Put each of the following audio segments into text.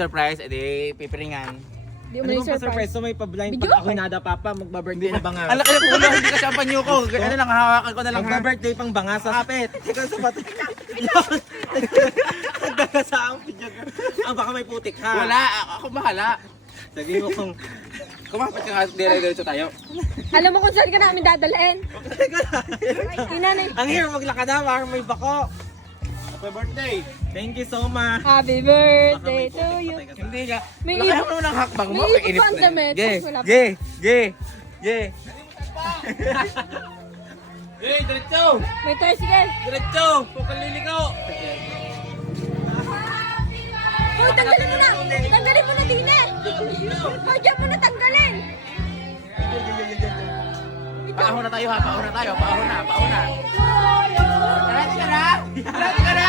surprise, edi pipiringan. Di mo surprise. So may pa-blind Video pag ako okay. nada papa, magba-birthday na banga. Ang laki ng ulo, hindi kasi ang panyo ko. Ano lang, hahawakan ko na lang ha. Magba-birthday pang banga sa kapit. Ikaw sa bato. Nagdagasa ang pijag. Ang baka may putik ha. Wala, ako bahala. Sabi mo kung... Kumapit ka nga, dire-diretso tayo. Alam mo kung saan ka namin dadalhin. Inanay. Ang hirap maglakad na, parang may bako. Happy birthday. Thank you so much. Happy birthday to you. Hindi nga. May Ayaw iba- mo ng hakbang mo. may iba Kainit pa ang na yun. damit, Ge, tapos wala pa. ge, ge, ge. Ge, diretso! May tricycle. Diretso! Huwag kang liliko! Hoy, tanggalin mo na. Tanggalin mo na din eh. Hoy, diyan mo na tanggalin. Paahon na tayo ha, paahon na tayo, paahon na, paahon na. Ready ka na? Ready ka na?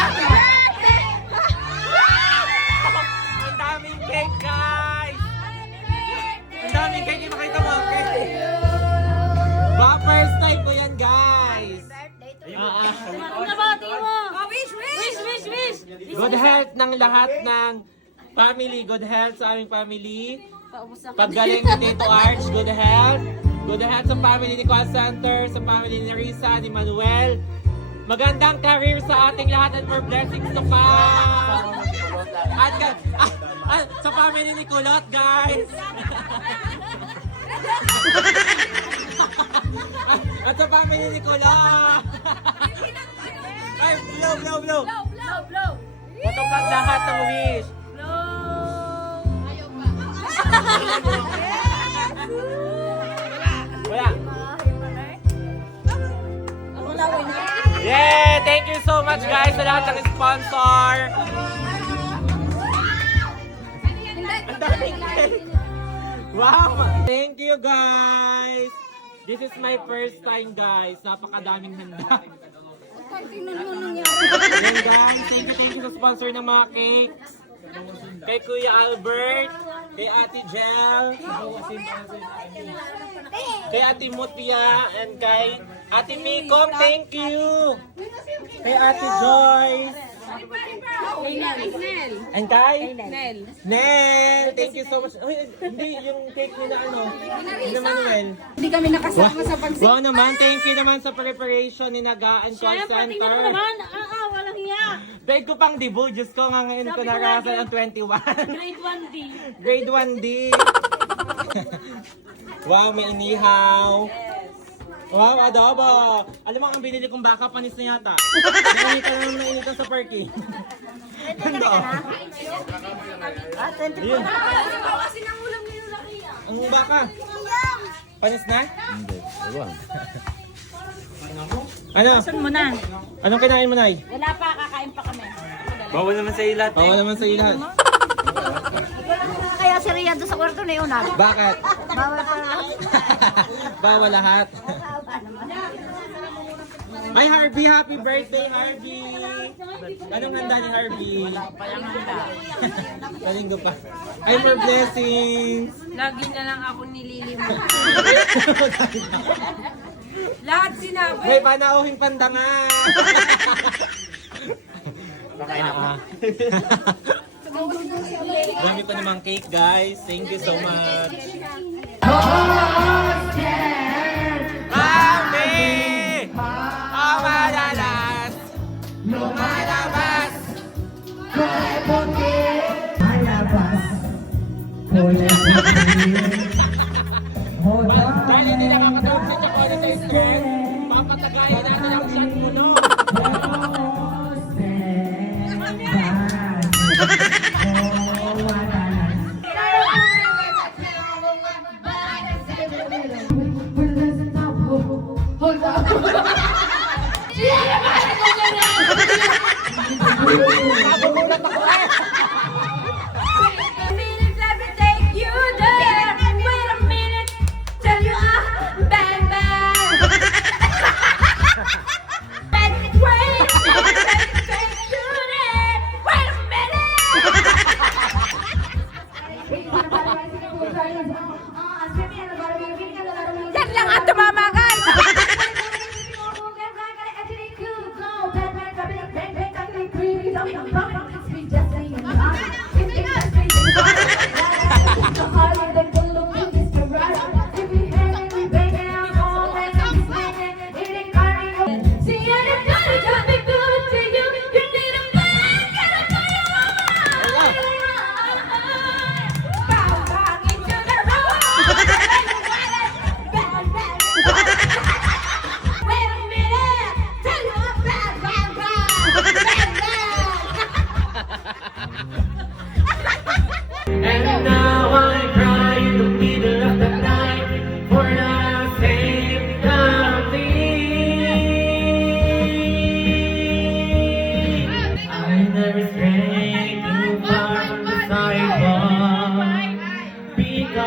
Ang daming cake, guys! Ang daming cake, ipakita mo ang cake. Ba, first time ko yan, guys! Nabati mo. Wish, wish, wish, wish. Good health ng lahat ng family. Good health sa aming family. Paggaling ni Tito Arch, good health. Good health sa family ni Call Center, sa family ni Risa, ni Manuel. Magandang career sa ating lahat and more blessings to come. At sa family ni Kulot, guys. At sa family ni Kulot. Ay, blow, blow, blow. Blow. Matupad lahat ng wish. Wala. Ako na winner. Yeah! Thank you so much guys sa lahat ng sponsor. Ang daming cake. Wow! Thank you guys! This is my first time guys. Napakadaming handa. Yan guys, thank you sa sponsor ng mga cakes. Kay Kuya Albert, kay Ate Jel, kay Ate Mutia, and kay Ate Mikong, thank you! Kay Ate Joyce, and kay Nel. Nel, thank you so much. Uy, hindi, yung cake nila ano, ni Manuel. Hindi kami nakasama sa pagsi. Wow naman, thank you naman sa preparation ni Nagaan Call Center. Walang hiya. Grade ko pang debut, Diyos ko nga ngayon ko narasan ang 21. Grade 1D. Grade 1D. Wow, may inihaw. Wow, adobo. Alam mo, ang binili kong baka, panis na yata. Nainita na naman nainita sa parking. Ganda oh. Yun. Ang baka. Panis na? Hindi, ewan. Ano? Saan mo na? Anong kinain mo, Nay? Wala pa, kakain pa kami. Bawal naman sa ilat. Oo naman sa ilan. Kaya si Rian doon sa kwarto na yun. Bakit? Bawal pa. Bawal lahat. Hi Harvey, happy birthday Harvey! Anong handa ni Harvey? Wala pa yung handa. Talinggo pa. Ay, for blessings! Lagi na lang ako nililimot. Lahat sinabi. May panauhing pandangan! Dami pa namang cake guys. Thank you so much. Mami! Madalas! Lumalabas! Dahil hindi nakakatawag sa chocolate ice cream, papatagayin natin ang shot mo, no?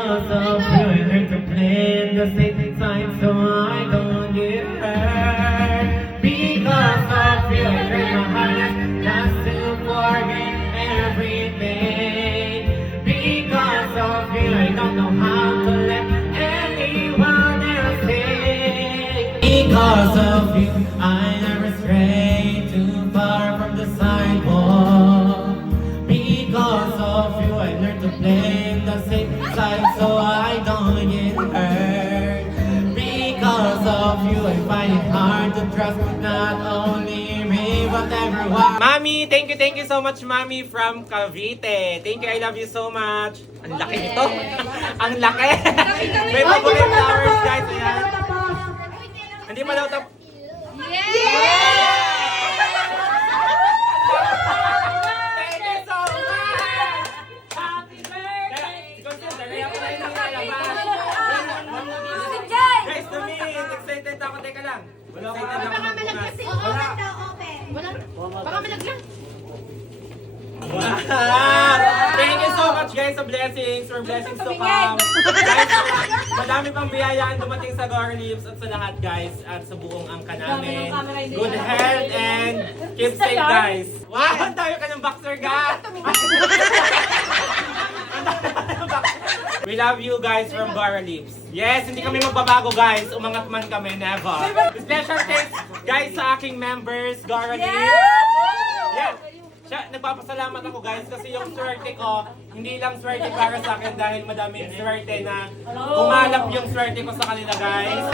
Because of you, I learned to play the same time so I don't get hurt. Because of you, I learned my heart not to forget everything. Because of you, I don't know how to let anyone else take. Because of you, I never stray too far from the sidewalk. Because of you, I learned to play the same side so I don't get hurt. Because of you, I find it hard to trust not only me but everyone. Mami, thank you so much, Mami from Cavite. Thank you, I love you so much. Ang laki nito. Ang laki. May paborito flowers, guys. Ayan. Hindi pa daw tapos. Thank you so much! Happy birthday! Guys, Dominic, excited ako. Teka lang. Wala ako. Baka malagyan. Wow! Thank you so much, guys, sa blessings. For blessings to come. Guys, madami pang biyayaan dumating sa Gore Lips at sa lahat, guys, at sa buong angka namin. Good health and keep safe, guys. Wow! Ang tayo ka ng boxer, guys! We love you guys from Gore Lips. Yes, hindi kami magbabago, guys. Umangat man kami, never. Special thanks, guys, sa aking members, Gore Lips. Yeah. Nagpapasalamat ako, guys, kasi yung swerte ko, hindi lang swerte para sa akin dahil madaming swerte na kumalap yung swerte ko sa kanila, guys.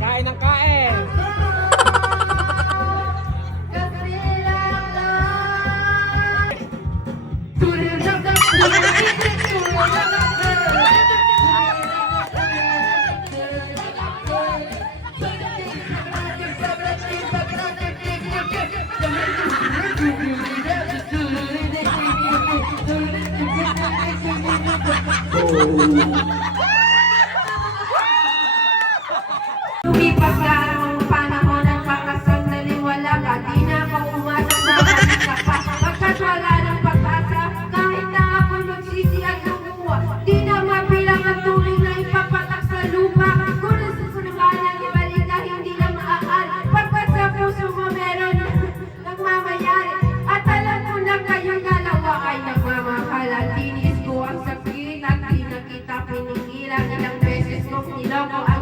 Kain ng kain! Lumipas na ang panahon ng pagkasandaliwalaga. Di na ako umasang babalik ka pa. Pagkat wala ng pag-asa, kahit na ako magsisi at lumuwa. Di na mabilang ang tuloy na ipapatak sa lupa. Kung nasusunugan ang ibalik na hindi na maaal. Pagkat sa puso mo meron nagmamayari. At alam mo na kayong dalawa ay nagmamahalan. Tinis ko ang sakit at di na kita pinigilan. Ilang beses kong niloko ang